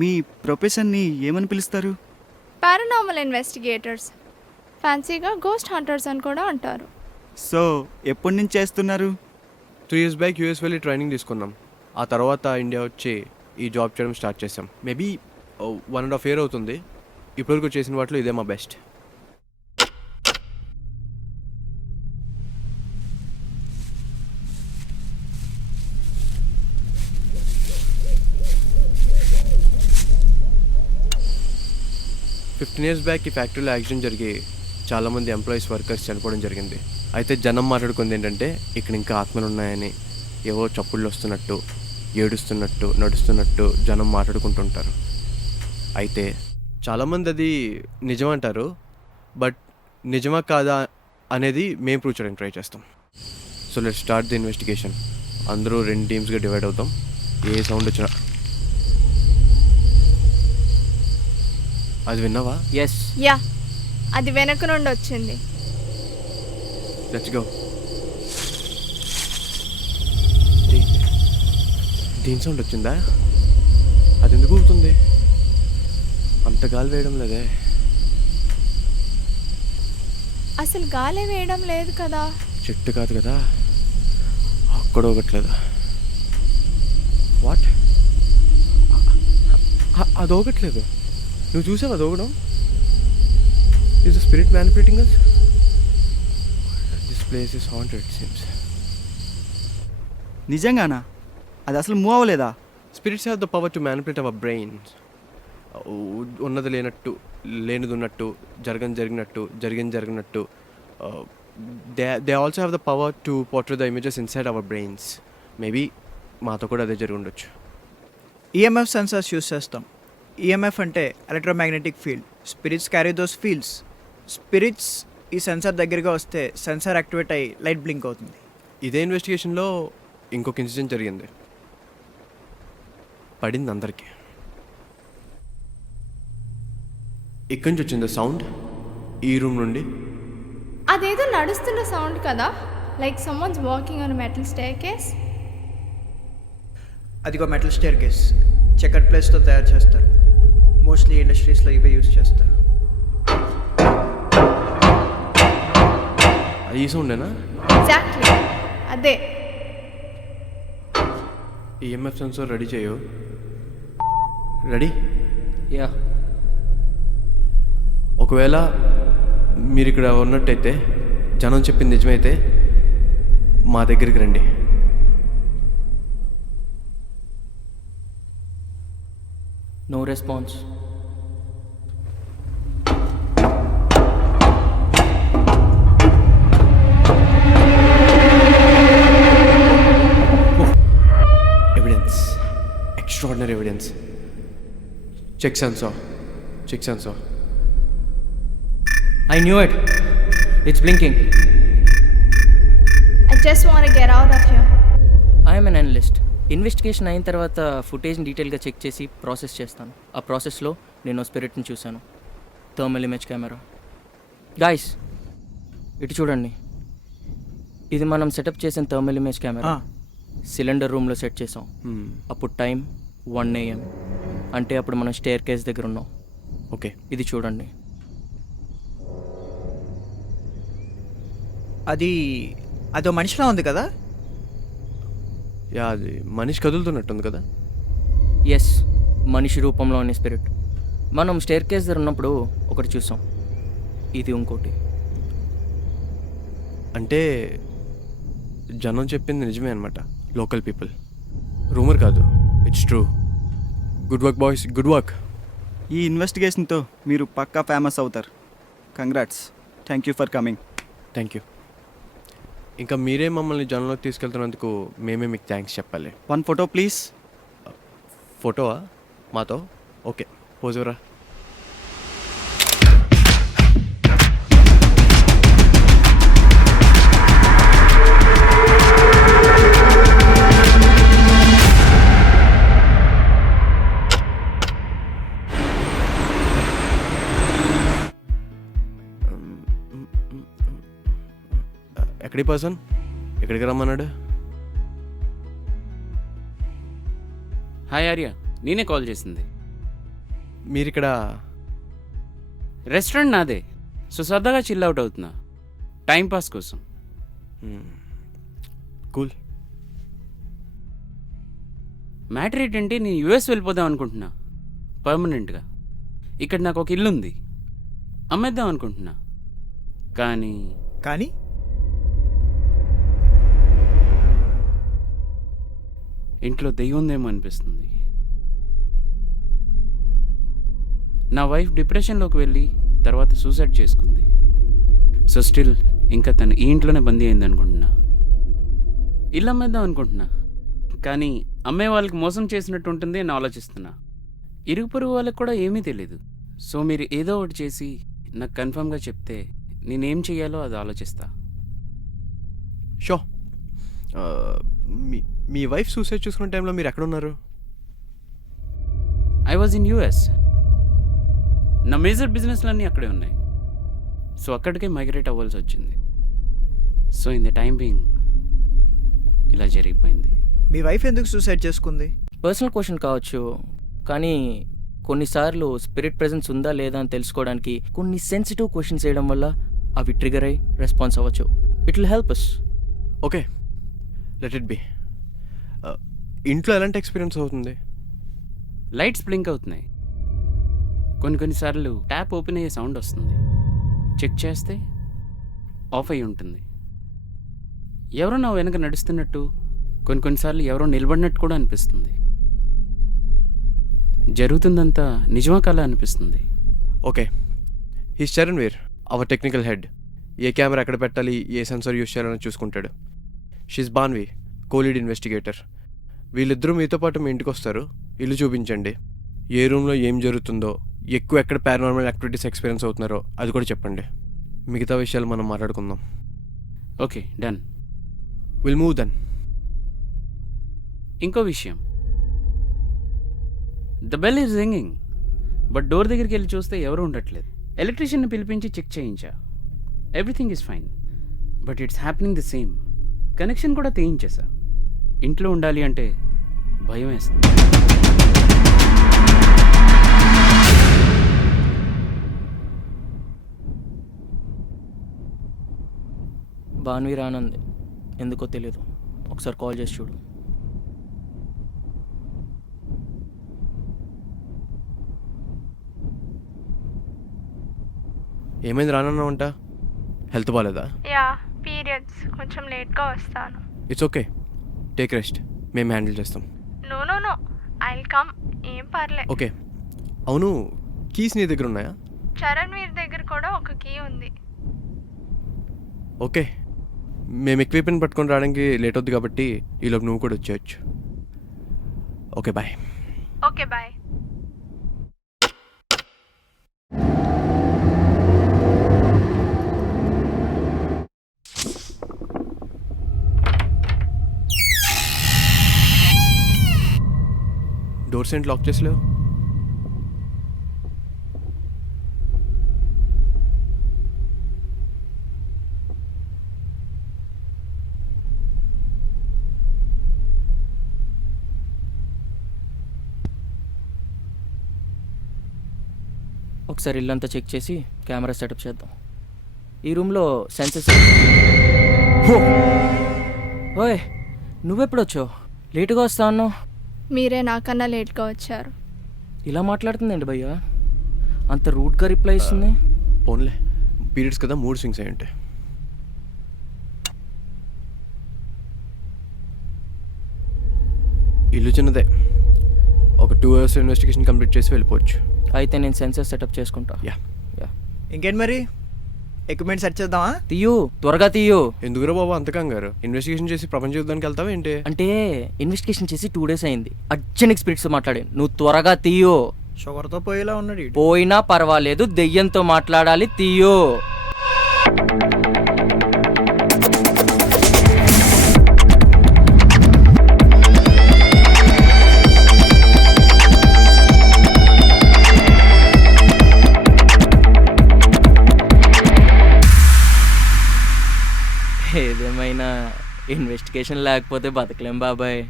మీ ప్రొఫెషన్ని ఏమని పిలుస్తారు? Paranormal investigators, ఫ్యాన్సీగా గోస్ట్ హంటర్స్ అని కూడా అంటారు. సో ఎప్పటి నుంచి చేస్తున్నారు? 3 years బ్యాక్ యూఎస్ వెళ్ళి ట్రైనింగ్ తీసుకున్నాం. ఆ తర్వాత ఇండియా వచ్చి ఈ జాబ్ చేయడం స్టార్ట్ చేసాం. మేబీ 1.5 year అవుతుంది. ఇప్పటివరకు చేసిన వాటిలో ఇదే మా బెస్ట్. ఫిఫ్టీన్ ఇయర్స్ బ్యాక్ ఈ ఫ్యాక్టరీలో యాక్సిడెంట్ జరిగి చాలామంది ఎంప్లాయీస్ వర్కర్స్ చనిపోవడం జరిగింది. అయితే జనం మాట్లాడుకుంది ఏంటంటే ఇక్కడ ఇంకా ఆత్మలు ఉన్నాయని, ఏవో చప్పుళ్ళు వస్తున్నట్టు, ఏడుస్తున్నట్టు, నడుస్తున్నట్టు జనం మాట్లాడుకుంటుంటారు. అయితే చాలామంది అది నిజమంటారు. బట్ నిజమా కాదా అనేది మేము ప్రూవ్ చేయడానికి ట్రై చేస్తాం. So let's start the investigation. అందరూ 2 టీమ్స్గా డివైడ్ అవుతాం. ఏ సౌండ్ వచ్చినా అది విన్నావా? ఎస్. యా, అది వెనక నుండి వచ్చింది. Let's go. దీని సౌండ్ వచ్చిందా? అది ఎందుకు ఊగుతుంది? అంత గాలి వేయడం లేదే. అసలు గాలి వేయడం లేదు కదా. చెట్టు కాదు కదా, అక్కడ ఊగట్లేదు. వాట్? అది ఊగట్లేదు. నువ్వు చూసావు అది ఊగడం? Is the spirit manipulating us? This place is haunted seems. నిజంగానా? అది అసలు మూవ్ అవ్వలేదా? Spirits have the power to manipulate our brains. ఉన్నది లేనట్టు, లేనిది ఉన్నట్టు, జరిగినట్టు, జరిగినట్టు. They also have the power to portray the images inside our brains. Maybe మాతో కూడా అదే జరిగి ఉండొచ్చు. ఈఎంఎఫ్ సెన్సార్స్ యూస్ చేస్తాం. ఈఎంఎఫ్ అంటే electromagnetic field. Spirits carry those fields. Spirits ఈ సెన్సార్ దగ్గరగా వస్తే సెన్సార్ యాక్టివేట్ అయ్యి లైట్ బ్లింక్ అవుతుంది. ఇదే ఇన్వెస్టిగేషన్లో ఇంకొక ఇన్సిడెంట్ జరిగింది. పడింది అందరికీ. ఇక్కడి నుంచి వచ్చింది సౌండ్, ఈ రూమ్ నుండి. అదేదో నడుస్తున్న సౌండ్ కదా, like someone's walking on metal staircase. అదిగో మెటల్ స్టేర్ కేస్ చెక్కడ్ ప్లేస్తో తయారు చేస్తారు. మోస్ట్లీ ఇండస్ట్రీస్లో ఇవే యూస్ చేస్తారు. ఈ సౌండేనా? ఎగ్జాక్ట్లీ అదే. ఈఎంఎఫ్ సెన్సార్ రెడీ చేయు. రెడీ? యా. ఒకవేళ మీరు ఇక్కడ ఉన్నట్టయితే, జనం చెప్పింది నిజమైతే మా దగ్గరికి రండి. No response. Evidence, extraordinary evidence. Check sensor. I knew it. It's blinking. I just want to get out of here. I am an analyst. Investigation అయిన తర్వాత ఫుటేజ్ని డీటెయిల్గా చెక్ చేసి ప్రాసెస్ చేస్తాను. ఆ ప్రాసెస్లో నేను స్పిరిట్ని చూశాను. Thermal image camera. గాయ్స్, ఇటు చూడండి. ఇది మనం సెటప్ చేసిన థర్మల్ ఇమేజ్ కెమెరా. సిలిండర్ రూమ్లో సెట్ చేసాం. అప్పుడు టైం 1 AM. అంటే అప్పుడు మనం స్టేర్ కేస్ దగ్గర ఉన్నాం. ఓకే, ఇది చూడండి. అదో మనిషిలా ఉంది కదా. యా, అది మనిషి కదులుతున్నట్టుంది కదా. ఎస్, మనిషి రూపంలో ఉన్న స్పిరిట్. మనం స్టేర్ కేస్ దగ్గర ఉన్నప్పుడు ఒకటి చూసాం. ఇది ఇంకోటి. అంటే జనం చెప్పింది నిజమే అనమాట. లోకల్ పీపుల్, రూమర్ కాదు, it's true. Good work boys, good work. ఈ ఇన్వెస్టిగేషన్తో మీరు పక్కా ఫేమస్ అవుతారు. Congrats. Thank you for coming. Thank you. ఇంకా మీరే మమ్మల్ని జనంలోకి తీసుకెళ్తున్నందుకు మేమే మీకు థ్యాంక్స్ చెప్పాలి. 1 ఫోటో ప్లీజ్. ఫోటోవా మాతో? ఓకే, పోజురా. ఎక్కడి పర్సన్? ఎక్కడికి రమ్మన్నాడు? హాయ్ ఆర్య, నేనే కాల్ చేసింది. మీరు ఇక్కడ రెస్టారెంట్ నాదే, సో సరదాగా చిల్ అవుట్ అవుతున్నా, టైంపాస్ కోసం. కూల్. మ్యాటర్ ఏంటంటే నేను యూఎస్ వెళ్ళిపోదాం అనుకుంటున్నా పర్మనెంట్గా. ఇక్కడ నాకు ఒక ఇల్లు ఉంది, అమ్మేద్దాం అనుకుంటున్నా. కానీ కానీ ఇంట్లో దెయ్యం ఉందేమో అనిపిస్తుంది. నా వైఫ్ డిప్రెషన్లోకి వెళ్ళి తర్వాత సూసైడ్ చేసుకుంది. సో స్టిల్ ఇంకా తను ఈ ఇంట్లోనే బందీ అయింది అనుకుంటున్నా. ఇల్లు అమ్మేద్దాం అనుకుంటున్నా, కానీ అమ్మే వాళ్ళకి మోసం చేసినట్టు ఉంటుంది అని ఆలోచిస్తున్నా. ఇరుగు పొరుగు వాళ్ళకి కూడా ఏమీ తెలీదు. సో మీరు ఏదో ఒకటి చేసి నాకు కన్ఫర్మ్గా చెప్తే నేనేం చేయాలో అది ఆలోచిస్తా. షో. మీ వైఫ్ సూసైడ్ చూసుకున్న టైంలో మీరు ఎక్కడ ఉన్నారు? I was in US. నా మేజర్ బిజినెస్లన్నీ అక్కడే ఉన్నాయి, సో అక్కడికే మైగ్రేట్ అవ్వాల్సి వచ్చింది. So in the time being ఇలా జరిగిపోయింది. మీ వైఫ్ ఎందుకు సూసైడ్ చేసుకుంది? పర్సనల్ క్వశ్చన్ కావచ్చు, కానీ కొన్నిసార్లు స్పిరిట్ ప్రెజెన్స్ ఉందా లేదా అని తెలుసుకోవడానికి కొన్ని సెన్సిటివ్ క్వశ్చన్స్ వేయడం వల్ల అవి ట్రిగర్ అయ్యి రెస్పాన్స్ అవ్వచ్చు. It will help us. Okay, let it be. ఇంట్లో ఎలాంటి ఎక్స్పీరియన్స్ అవుతుంది? లైట్స్ బ్లింక్ అవుతున్నాయి, కొన్నిసార్లు ట్యాప్ ఓపెన్ అయ్యే సౌండ్ వస్తుంది. చెక్ చేస్తే ఆఫ్ అయి ఉంటుంది. ఎవరో నా వెనక నడుస్తున్నట్టు, కొన్నిసార్లు ఎవరో నిలబడినట్టు కూడా అనిపిస్తుంది. జరుగుతుందంతా నిజమా కల అనిపిస్తుంది. ఓకే, ఈ Charan Veer our technical head. ఏ కెమెరా ఎక్కడ పెట్టాలి, ఏ సెన్సర్ యూస్ చేయాలని చూసుకుంటాడు. She's Banvi, co-lead investigator. వీళ్ళిద్దరూ మీతో పాటు మీ ఇంటికి వస్తారు. ఇల్లు చూపించండి, ఏ రూమ్లో ఏం జరుగుతుందో, ఎక్కువ ఎక్కడ పారానార్మల్ యాక్టివిటీస్ ఎక్స్పీరియన్స్ అవుతున్నారో అది కూడా చెప్పండి. మిగతా విషయాలు మనం మాట్లాడుకుందాం. Okay, done. Will move then. ఇంకో విషయం, the bell is ringing, but door దగ్గరికి వెళ్ళి చూస్తే ఎవరు ఉండట్లేదు. ఎలక్ట్రీషియన్ని పిలిపించి చెక్ చేయించా. Everything is fine, but it's happening the same. Connection కూడా తీయించేసా. ఇంట్లో ఉండాలి అంటే భయం వేస్తుంది. భాన్వీర్ ఆనంద్ ఎందుకో తెలియదు, ఒకసారి కాల్ చేసి చూడు. ఏమైంది రానన్నావంట? హెల్త్ బాగాలేదా? యా, పీరియడ్స్, కొంచెం లేట్గా వస్తాను. ఇట్స్ ఓకే, టేక్ రెస్ట్, మేము హ్యాండిల్ చేస్తాం. No no no, I will come, ఏం పర్లే. ఓకే, అవును, కీస్ నీ దగ్గర ఉన్నాయా? చరణ్ వీర్ దగ్గర కూడా ఒక కీ ఉంది. ఓకే, మేము ఎక్విప్మెంట్ పట్టుకొని రావడానికి లేట్ అవుద్ది కాబట్టి ఈలోపు నువ్వు కూడా వచ్చేయచ్చు. Okay, bye. Okay, bye. Doors ఏంటి లాక్ చేసలేవు? ఒకసారి ఇల్లంతా చెక్ చేసి కెమెరా సెటప్ చేద్దాం. ఈ రూమ్లో సెన్సెస్. ఓయ్, నువ్వెప్పుడొచ్చావు? లేటుగా వస్తా అన్నావు. మీరే నాకన్నా లేట్గా వచ్చారు. ఇలా మాట్లాడుతుందండి భయ్యా, అంత రూట్గా రిప్లై ఇస్తుంది. పోన్లే, పీరియడ్స్ కదా, మూడ్ స్వింగ్స్ అయి ఉంటాయి. ఇల్లు చిన్నదే, ఒక 2 hours ఇన్వెస్టిగేషన్ కంప్లీట్ చేసి వెళ్ళిపోవచ్చు. అయితే నేను సెన్సర్ సెటప్ చేసుకుంటా. యా. ఇంకేంటి మరి, ఎక్విప్మెంట్ సెట్ చేద్దామా? తీయు, త్వరగా తీయు. ఎందుకురా బాబు అంత కంగారు? ఇన్వెస్టిగేషన్ చేసి ప్రపంచ యుద్ధానికి వెళ్తావా ఏంటి? అంటే ఇన్వెస్టిగేషన్ చేసి 2 days అయింది. అర్జెంట్ స్పిరిట్స్ మాట్లాడి, నువ్వు త్వరగా తీయు. షుగర్తో పోయేలా ఉన్నాడు ఈడు. పోయినా పర్వాలేదు, దెయ్యంతో మాట్లాడాలి, తీయు. ఏదేమైనా ఇన్వెస్టిగేషన్ లేకపోతే బతకలేం బాబాయ్.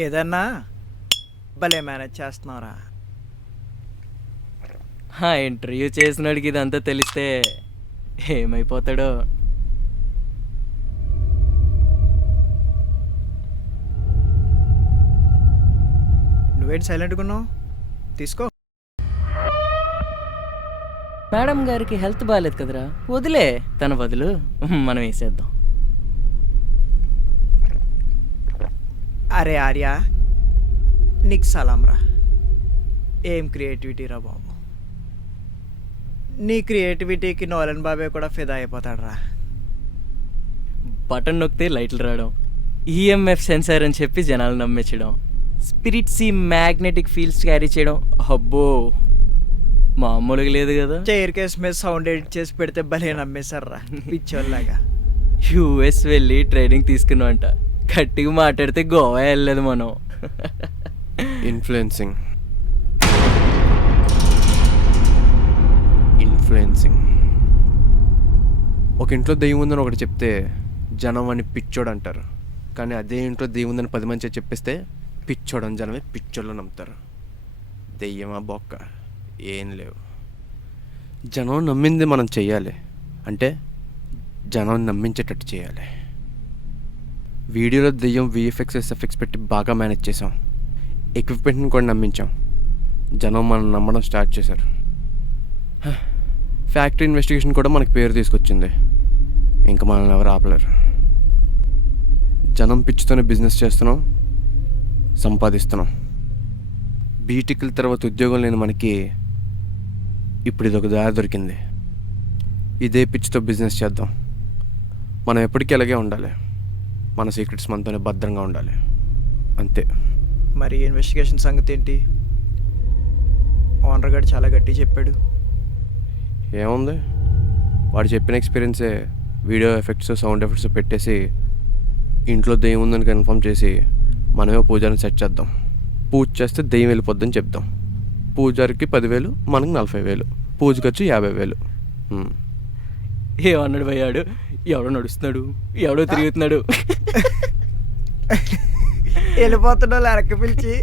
ఏదన్నా భలే మేనేజ్ చేస్తున్నావురా. ఇంటర్వ్యూ చేసినాడికి ఇదంతా తెలిస్తే ఏమైపోతాడో. నువ్వేంటి సైలెంట్గా ఉన్నావు? తీసుకో. మేడం గారికి హెల్త్ బాగాలేదు కదరా, వదిలే. తన బదులు మనం వేసేద్దాం. అరే ఆర్య, నీకు సలాం రా. ఏం క్రియేటివిటీ రా బాబు. నీ క్రియేటివిటీకి నోలన్ బాబే కూడా ఫిదా అయిపోతాడు రా. బటన్ నొక్కితే లైట్లు రావడం, ఈఎంఎఫ్ సెన్సార్ అని చెప్పి జనాలు నమ్మించడం, స్పిరిట్స్ ఈ మ్యాగ్నెటిక్ ఫీల్డ్స్ క్యారీ చేయడం. అబ్బో, మామూలుగా లేదు కదా. చైర్ కేస్ మీద సౌండ్ ఎడిట్ చేసి పెడితే భలే నమ్మేశారు రా పిచ్చోళ్ళలాగా. యూఎస్ వెళ్ళి ట్రైనింగ్ తీసుకున్నామంట. గట్టిగా మాట్లాడితే గోవా వెళ్ళలేదు మనం. ఇన్ఫ్లుయెన్సింగ్ ఒక ఇంట్లో దెయ్యం ఉందని ఒకటి చెప్తే జనం అని పిచ్చోడు అంటారు. కానీ అదే ఇంట్లో దెయ్యం ఉందని 10 మంది చెప్పిస్తే పిచ్చోడని జనమే పిచ్చోళ్ళు నమ్ముతారు. దెయ్యమా బొక్క ఏం లేవు. జనం నమ్మింది మనం చెయ్యాలి, అంటే జనం నమ్మించేటట్టు చేయాలి. వీడియోలో దెయ్యం విఎఫ్ఎక్స్ ఎస్ఎఫ్ఎక్స్ పెట్టి బాగా మేనేజ్ చేసాం. ఎక్విప్మెంట్ని కూడా నమ్మించాం. జనం మనం నమ్మడం స్టార్ట్ చేశారు. ఫ్యాక్టరీ ఇన్వెస్టిగేషన్ కూడా మనకు పేరు తీసుకొచ్చింది. ఇంకా మనల్ని ఎవరు ఆపలేరు. జనం పిచ్చితోనే బిజినెస్ చేస్తున్నాం, సంపాదిస్తున్నాం. బీటెక్ల తర్వాత ఉద్యోగం లేని మనకి ఇప్పుడు ఇదొక దారి దొరికింది. ఇదే పిచ్చితో బిజినెస్ చేద్దాం. మనం ఎప్పటికీ అలాగే ఉండాలి. మన సీక్రెట్స్ మనతోనే భద్రంగా ఉండాలి, అంతే. మరి ఇన్వెస్టిగేషన్ సంగతి ఏంటి? ఓనర్ గారు చాలా గట్టి చెప్పాడు. ఏముంది, వాడు చెప్పిన ఎక్స్పీరియన్సే వీడియో ఎఫెక్ట్స్ సౌండ్ ఎఫెక్ట్స్ పెట్టేసి ఇంట్లో దెయ్యం ఉందని కన్ఫర్మ్ చేసి మనమే పూజారిని సెట్ చేద్దాం. పూజ చేస్తే దెయ్యం వెళ్ళిపోద్దని చెప్దాం. పూజారికి 10,000, మనకి 40,000. పూజ ఖర్చు 50,000. ఏమన్నాడు పోయాడు? ఎవడో నడుస్తున్నాడు, ఎవడో తిరుగుతున్నాడు. వెళ్ళిపోతున్న వెనక్కి పిలిచి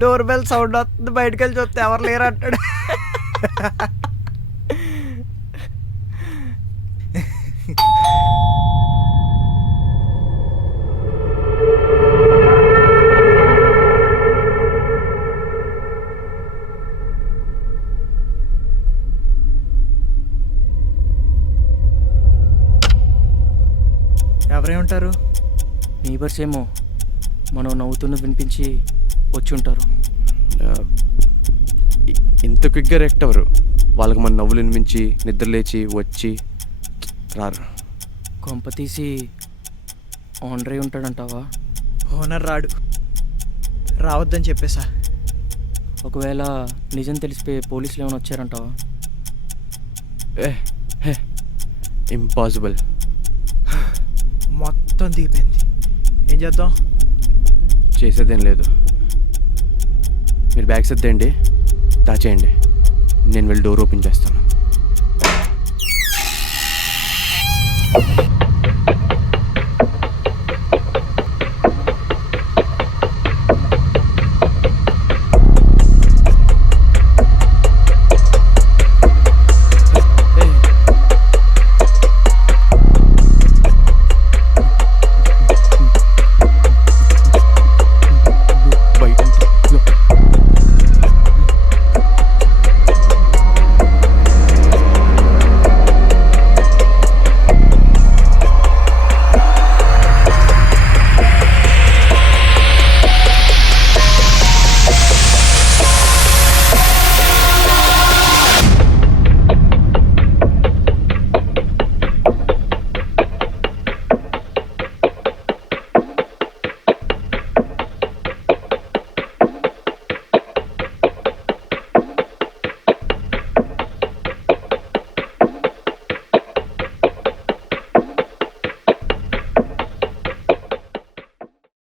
డోర్ బెల్ సౌండ్ వస్తుంది, బయటకు వెళ్ళి చూస్తే ఎవరు లేరు అంటాడు. ఎవరే ఉంటారు? నేబర్స్ ఏమో మనం నవ్వుతున్న వినిపించి వచ్చి ఉంటారు. ఇంత క్విక్గా రియాక్ట్ అవ్వరు. వాళ్ళకి మన నవ్వులు వినిపించి నిద్ర లేచి వచ్చి రారు. కొంప తీసి ఓనరే ఉంటాడంటావా? ఓనర్ రాడు, రావద్దని చెప్పేసా. ఒకవేళ నిజం తెలిసిపోయి పోలీసులు ఏమైనా వచ్చారంటావా? ఇంపాసిబుల్. మొత్తం దిగిపోయింది. ఏం చేద్దాం? చేసేదేం లేదు. మీరు బ్యాగ్ సర్దేయండి, దాచేయండి. నేను వెళ్ళి డోర్ ఓపెన్ చేస్తాను.